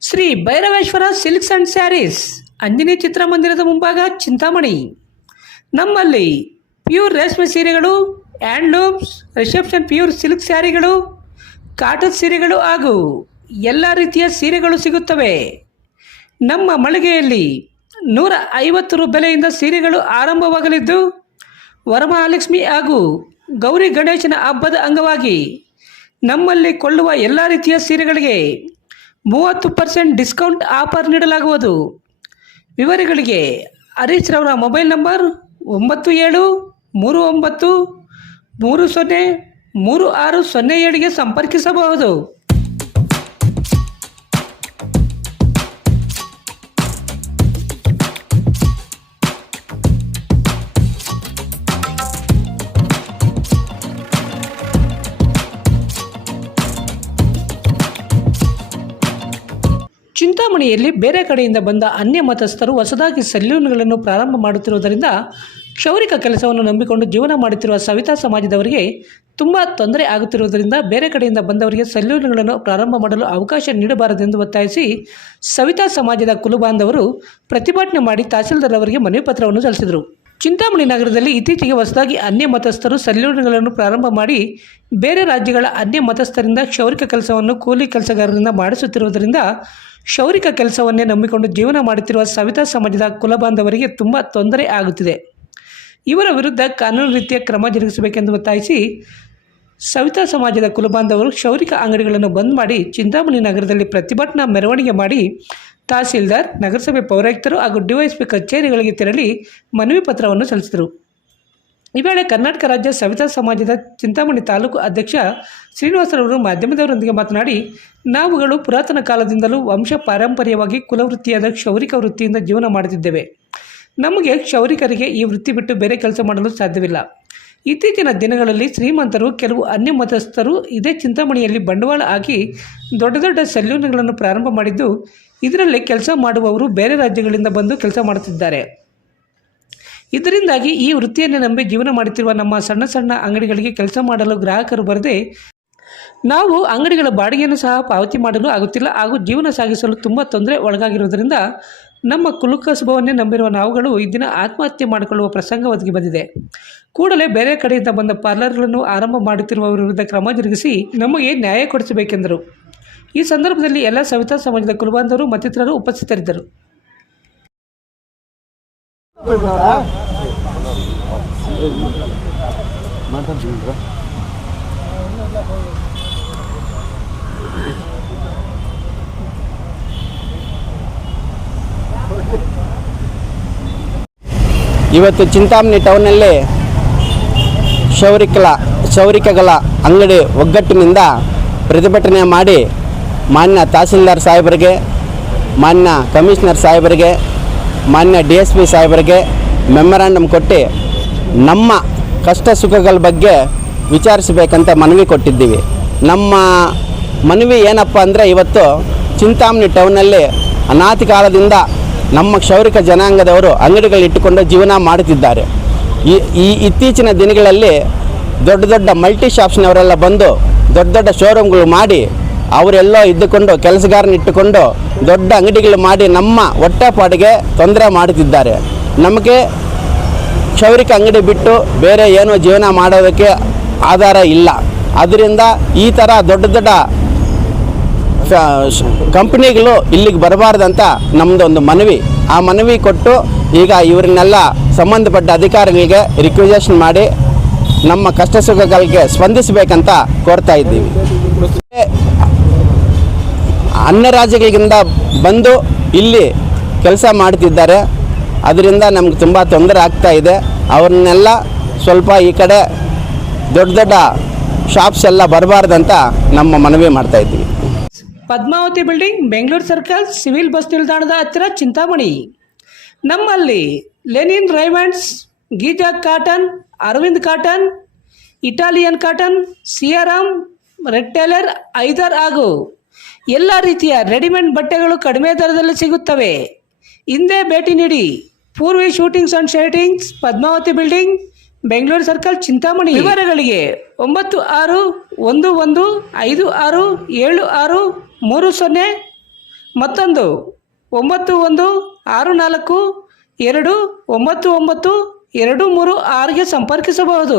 Shri Bhairaveshwara silks and sarees Anjani ಚಿತ್ರಮಂದಿರದ ಮುಂಭಾಗ ಚಿಂತಾಮಣಿ. ನಮ್ಮಲ್ಲಿ pure ರೇಷ್ಮೆ ಸೀರೆಗಳು, ಹ್ಯಾಂಡ್ಲೂಮ್ಸ್, ರಿಸೆಪ್ಷನ್ ಪ್ಯೂರ್ ಸಿಲ್ಕ್ ಸ್ಯಾರಿಗಳು, ಕಾಟನ್ ಸೀರೆಗಳು ಹಾಗೂ ಎಲ್ಲ ರೀತಿಯ ಸೀರೆಗಳು ಸಿಗುತ್ತವೆ. ನಮ್ಮ ಮಳಿಗೆಯಲ್ಲಿ ನೂರ ಐವತ್ತು ರು ಬೆಲೆಯಿಂದ ಸೀರೆಗಳು ಆರಂಭವಾಗಲಿದ್ದು, ವರಮಹಾಲಕ್ಷ್ಮಿ ಹಾಗೂ ಗೌರಿ ಗಣೇಶನ ಹಬ್ಬದ ಅಂಗವಾಗಿ ನಮ್ಮಲ್ಲಿ ಕೊಳ್ಳುವ ಎಲ್ಲ ರೀತಿಯ ಸೀರೆಗಳಿಗೆ ಮೂವತ್ತು ಪರ್ಸೆಂಟ್ ಡಿಸ್ಕೌಂಟ್ ಆಫರ್ ನೀಡಲಾಗುವುದು. ವಿವರಗಳಿಗೆ ಹರೀಶ್ ರವರ ಮೊಬೈಲ್ ನಂಬರ್ ಒಂಬತ್ತು ಏಳು ಮೂರು ಒಂಬತ್ತು ಮೂರು ಸೊನ್ನೆ ಮೂರು ಆರು ಸೊನ್ನೆ ಏಳಿಗೆ ಸಂಪರ್ಕಿಸಬಹುದು. ಚಿಂತಾಮಣಿಯಲ್ಲಿ ಬೇರೆ ಕಡೆಯಿಂದ ಬಂದ ಅನ್ಯ ಮತಸ್ಥರು ಹೊಸದಾಗಿ ಸಲ್ಯೂನ್ಗಳನ್ನು ಪ್ರಾರಂಭ ಮಾಡುತ್ತಿರುವುದರಿಂದ ಕ್ಷೌರಿಕ ಕೆಲಸವನ್ನು ನಂಬಿಕೊಂಡು ಜೀವನ ಮಾಡುತ್ತಿರುವ ಸವಿತಾ ಸಮಾಜದವರಿಗೆ ತುಂಬ ತೊಂದರೆ ಆಗುತ್ತಿರುವುದರಿಂದ ಬೇರೆ ಕಡೆಯಿಂದ ಬಂದವರಿಗೆ ಸಲ್ಯೂನ್ಗಳನ್ನು ಪ್ರಾರಂಭ ಮಾಡಲು ಅವಕಾಶ ನೀಡಬಾರದೆಂದು ಒತ್ತಾಯಿಸಿ ಸವಿತಾ ಸಮಾಜದ ಕುಲುಬಾಂಧವರು ಪ್ರತಿಭಟನೆ ಮಾಡಿ ತಹಸೀಲ್ದಾರ್ ಅವರಿಗೆ ಮನವಿ ಪತ್ರವನ್ನು ಸಲ್ಲಿಸಿದರು. ಚಿಂತಾಮಣಿ ನಗರದಲ್ಲಿ ಇತ್ತೀಚೆಗೆ ಹೊಸದಾಗಿ ಅನ್ಯ ಮತಸ್ಥರು ಸೆಲ್ಯೂನ್ಗಳನ್ನು ಪ್ರಾರಂಭ ಮಾಡಿ ಬೇರೆ ರಾಜ್ಯಗಳ ಅನ್ಯ ಮತಸ್ಥರಿಂದ ಕ್ಷೌರಿಕ ಕೆಲಸವನ್ನು ಕೂಲಿ ಕೆಲಸಗಾರರಿಂದ ಮಾಡಿಸುತ್ತಿರುವುದರಿಂದ ಕ್ಷೌರಿಕ ಕೆಲಸವನ್ನೇ ನಂಬಿಕೊಂಡು ಜೀವನ ಮಾಡುತ್ತಿರುವ ಸವಿತಾ ಸಮಾಜದ ಕುಲಬಾಂಧವರಿಗೆ ತುಂಬ ತೊಂದರೆ ಆಗುತ್ತಿದೆ. ಇವರ ವಿರುದ್ಧ ಕಾನೂನು ರೀತಿಯ ಕ್ರಮ ಜರುಗಿಸಬೇಕೆಂದು ಒತ್ತಾಯಿಸಿ ಸವಿತಾ ಸಮಾಜದ ಕುಲಬಾಂಧವರು ಕ್ಷೌರಿಕ ಅಂಗಡಿಗಳನ್ನು ಬಂದ್ ಮಾಡಿ ಚಿಂತಾಮಣಿ ನಗರದಲ್ಲಿ ಪ್ರತಿಭಟನಾ ಮೆರವಣಿಗೆ ಮಾಡಿ ತಹಸೀಲ್ದಾರ್, ನಗರಸಭೆ ಪೌರಾಯುಕ್ತರು ಹಾಗೂ ಡಿವೈಎಸ್ಪಿ ಕಚೇರಿಗಳಿಗೆ ತೆರಳಿ ಮನವಿ ಪತ್ರವನ್ನು ಸಲ್ಲಿಸಿದರು. ಈ ವೇಳೆ ಕರ್ನಾಟಕ ರಾಜ್ಯ ಸವಿತಾ ಸಮಾಜದ ಚಿಂತಾಮಣಿ ತಾಲೂಕು ಅಧ್ಯಕ್ಷ ಶ್ರೀನಿವಾಸರವರು ಮಾಧ್ಯಮದವರೊಂದಿಗೆ ಮಾತನಾಡಿ, ನಾವುಗಳು ಪುರಾತನ ಕಾಲದಿಂದಲೂ ವಂಶ ಪಾರಂಪರ್ಯವಾಗಿ ಕುಲವೃತ್ತಿಯಾದ ಕ್ಷೌರಿಕ ವೃತ್ತಿಯಿಂದ ಜೀವನ ಮಾಡುತ್ತಿದ್ದೇವೆ. ನಮಗೆ ಕ್ಷೌರಿಕರಿಗೆ ಈ ವೃತ್ತಿ ಬಿಟ್ಟು ಬೇರೆ ಕೆಲಸ ಮಾಡಲು ಸಾಧ್ಯವಿಲ್ಲ. ಇತ್ತೀಚಿನ ದಿನಗಳಲ್ಲಿ ಶ್ರೀಮಂತರು ಕೆಲವು ಅನ್ಯ ಮತಸ್ಥರು ಇದೇ ಚಿಂತಾಮಣಿಯಲ್ಲಿ ಬಂಡವಾಳ ಹಾಕಿ ದೊಡ್ಡ ದೊಡ್ಡ ಸೆಲ್ಯೂನ್ಗಳನ್ನು ಪ್ರಾರಂಭ ಮಾಡಿದ್ದು, ಇದರಲ್ಲಿ ಕೆಲಸ ಮಾಡುವವರು ಬೇರೆ ರಾಜ್ಯಗಳಿಂದ ಬಂದು ಕೆಲಸ ಮಾಡುತ್ತಿದ್ದಾರೆ. ಇದರಿಂದಾಗಿ ಈ ವೃತ್ತಿಯನ್ನು ನಂಬಿ ಜೀವನ ಮಾಡುತ್ತಿರುವ ನಮ್ಮ ಸಣ್ಣ ಸಣ್ಣ ಅಂಗಡಿಗಳಿಗೆ ಕೆಲಸ ಮಾಡಲು ಗ್ರಾಹಕರು ಬರದೆ ನಾವು ಅಂಗಡಿಗಳ ಬಾಡಿಗೆಯನ್ನು ಸಹ ಪಾವತಿ ಮಾಡಲು ಆಗುತ್ತಿಲ್ಲ ಹಾಗೂ ಜೀವನ ಸಾಗಿಸಲು ತುಂಬ ತೊಂದರೆ ಒಳಗಾಗಿರುವುದರಿಂದ ನಮ್ಮ ಕುಲುಕಸುಭವನ್ನೇ ನಂಬಿರುವ ನಾವುಗಳು ಈ ದಿನ ಆತ್ಮಹತ್ಯೆ ಮಾಡಿಕೊಳ್ಳುವ ಪ್ರಸಂಗ ಒದಗಿ ಬಂದಿದೆ. ಕೂಡಲೇ ಬೇರೆ ಕಡೆಯಿಂದ ಬಂದ ಪಾರ್ಲರ್ಗಳನ್ನು ಆರಂಭ ಮಾಡುತ್ತಿರುವವರ ವಿರುದ್ಧ ಕ್ರಮ ಜರುಗಿಸಿ ನಮಗೆ ನ್ಯಾಯ ಕೊಡಿಸಬೇಕೆಂದರು. ಈ ಸಂದರ್ಭದಲ್ಲಿ ಎಲ್ಲ ಸವಿತಾ ಸಮಾಜದ ಕುಲಬಾಂಧವರು ಮತ್ತಿತರರು ಉಪಸ್ಥಿತರಿದ್ದರು. ಇವತ್ತು ಚಿಂತಾಮಣಿ ಟೌನಲ್ಲಿ ಶೌರಿಕಲ ಶೌರಿಕಗಳ ಅಂಗಡಿ ಒಗ್ಗಟ್ಟಿನಿಂದ ಪ್ರತಿಭಟನೆ ಮಾಡಿ ಮಾನ್ಯ ತಹಸೀಲ್ದಾರ್ ಸಾಹೇಬರಿಗೆ, ಮಾನ್ಯ ಕಮಿಷನರ್ ಸಾಹೇಬರಿಗೆ ಮಾನ್ಯ ಡಿ ಎಸ್ ಪಿ ಸಾಹೇಬರಿಗೆ ಮೆಮೊರಾಂಡಮ್ ಕೊಟ್ಟು ನಮ್ಮ ಕಷ್ಟ ಸುಖಗಳ ಬಗ್ಗೆ ವಿಚಾರಿಸಬೇಕಂತ ಮನವಿ ಕೊಟ್ಟಿದ್ದೀವಿ. ನಮ್ಮ ಮನವಿ ಏನಪ್ಪ ಅಂದರೆ ಇವತ್ತು ಚಿಂತಾಮಣಿ ಟೌನಲ್ಲಿ ಅನಾಥ ಕಾಲದಿಂದ ನಮ್ಮ ಕ್ಷೌರಿಕ ಜನಾಂಗದವರು ಅಂಗಡಿಗಳಿಟ್ಟುಕೊಂಡು ಜೀವನ ಮಾಡುತ್ತಿದ್ದಾರೆ. ಈ ಈ ಇತ್ತೀಚಿನ ದಿನಗಳಲ್ಲಿ ದೊಡ್ಡ ದೊಡ್ಡ ಮಲ್ಟಿ ಶಾಪ್ಸ್ನವರೆಲ್ಲ ಬಂದು ದೊಡ್ಡ ದೊಡ್ಡ ಶೋರೂಮ್ಗಳು ಮಾಡಿ ಅವರೆಲ್ಲೋ ಇದ್ದುಕೊಂಡು ಕೆಲಸಗಾರನಿಟ್ಟುಕೊಂಡು ದೊಡ್ಡ ಅಂಗಡಿಗಳು ಮಾಡಿ ನಮ್ಮ ಹೊಟ್ಟೆಪಾಡಿಗೆ ತೊಂದರೆ ಮಾಡುತ್ತಿದ್ದಾರೆ. ನಮಗೆ ಕ್ಷೌರಿಕ ಅಂಗಡಿ ಬಿಟ್ಟು ಬೇರೆ ಏನೋ ಜೀವನ ಮಾಡೋದಕ್ಕೆ ಆಧಾರ ಇಲ್ಲ. ಅದರಿಂದ ಈ ಥರ ದೊಡ್ಡ ದೊಡ್ಡ ಕಂಪ್ನಿಗಳು ಇಲ್ಲಿಗೆ ಬರಬಾರ್ದಂತ ನಮ್ಮದು ಒಂದು ಮನವಿ. ಆ ಮನವಿ ಕೊಟ್ಟು ಈಗ ಇವರನ್ನೆಲ್ಲ ಸಂಬಂಧಪಟ್ಟ ಅಧಿಕಾರಿಗಳಿಗೆ ರಿಕ್ವೆಜೇಷನ್ ಮಾಡಿ ನಮ್ಮ ಕಷ್ಟ ಸುಖಗಳಿಗೆ ಸ್ಪಂದಿಸಬೇಕಂತ ಕೋರ್ತಾ ಇದ್ದೀವಿ. ಅನ್ಯ ರಾಜ್ಯಗಳಿಂದ ಬಂದು ಇಲ್ಲಿ ಕೆಲಸ ಮಾಡ್ತಿದ್ದಾರೆ. ಅದರಿಂದ ನಮ್ಗೆ ತುಂಬ ತೊಂದರೆ ಆಗ್ತಾ ಇದೆ. ಅವ್ರನ್ನೆಲ್ಲ ಸ್ವಲ್ಪ ಈ ಕಡೆ ದೊಡ್ಡ ದೊಡ್ಡ ಶಾಪ್ಸ್ ಎಲ್ಲ ಬರಬಾರ್ದಂತ ನಮ್ಮ ಮನವಿ ಮಾಡ್ತಾ ಇದ್ದೀವಿ. Padmavathi building Bengaluru circle civil bus ನಿಲ್ದಾಣದ ಹತ್ತಿರ ಚಿಂತಾಮಣಿ. ನಮ್ಮಲ್ಲಿ linen Raymonds Giza cotton Arvind cotton Italian cotton Siyaram red tailor ಐದರ್ ಹಾಗೂ ಎಲ್ಲ ರೀತಿಯ ರೆಡಿಮೇಡ್ ಬಟ್ಟೆಗಳು ಕಡಿಮೆ ದರದಲ್ಲಿ ಸಿಗುತ್ತವೆ. ಹಿಂದೆ ಭೇಟಿ ನೀಡಿ. Poorvi suitings and shirtings Padmavathi building, Bengaluru circle, Chintamani. ವಿವರಗಳಿಗೆ ಒಂಬತ್ತು ಆರು ಒಂದು ಒಂದು ಐದು ಆರು ಏಳು ಆರು ಮೂರು ಸೊನ್ನೆ, ಮತ್ತೊಂದು ಒಂಬತ್ತು ಒಂದು ಆರು ನಾಲ್ಕು ಎರಡು ಒಂಬತ್ತು ಒಂಬತ್ತು ಎರಡು ಮೂರು ಆರಿಗೆ ಸಂಪರ್ಕಿಸಬಹುದು.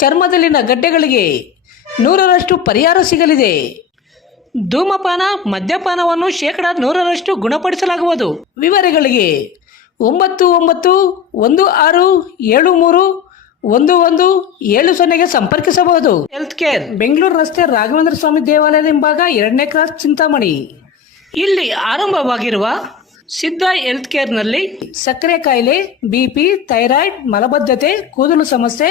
ಚರ್ಮದಲ್ಲಿನ ಗಡ್ಡೆಗಳಿಗೆ ನೂರರಷ್ಟು ಪರಿಹಾರ ಸಿಗಲಿದೆ. ಧೂಮಪಾನ, ಮದ್ಯಪಾನವನ್ನು ಶೇಕಡ ನೂರರಷ್ಟು ಗುಣಪಡಿಸಲಾಗುವುದು. ವಿವರಗಳಿಗೆ ಒಂಬತ್ತು ಒಂಬತ್ತು ಒಂದು ಆರು ಏಳು ಮೂರು ಒಂದು ಒಂದು ಏಳು ಸೊನ್ನೆಗೆ ಸಂಪರ್ಕಿಸಬಹುದು. ಹೆಲ್ತ್ ಕೇರ್ ಬೆಂಗಳೂರು ರಸ್ತೆ ರಾಘವೇಂದ್ರ ಸ್ವಾಮಿ ದೇವಾಲಯದ ಹಿಂಭಾಗ ಎರಡನೇ ಕ್ರಾಸ್ ಚಿಂತಾಮಣಿ. ಇಲ್ಲಿ ಆರಂಭವಾಗಿರುವ ಸಿದ್ಧ ಹೆಲ್ತ್ ಕೇರ್ನಲ್ಲಿ ಸಕ್ಕರೆ ಕಾಯಿಲೆ, ಬಿ ಪಿ, ಥೈರಾಯ್ಡ್, ಮಲಬದ್ಧತೆ, ಕೂದಲು ಸಮಸ್ಯೆ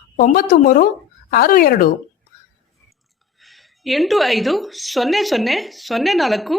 ಒಂಬತ್ತು ಮೂರು ಆರು ಎರಡು. ಎಂಟು ಐದು ಸೊನ್ನೆ ಸೊನ್ನೆ ಸೊನ್ನೆ ನಾಲ್ಕು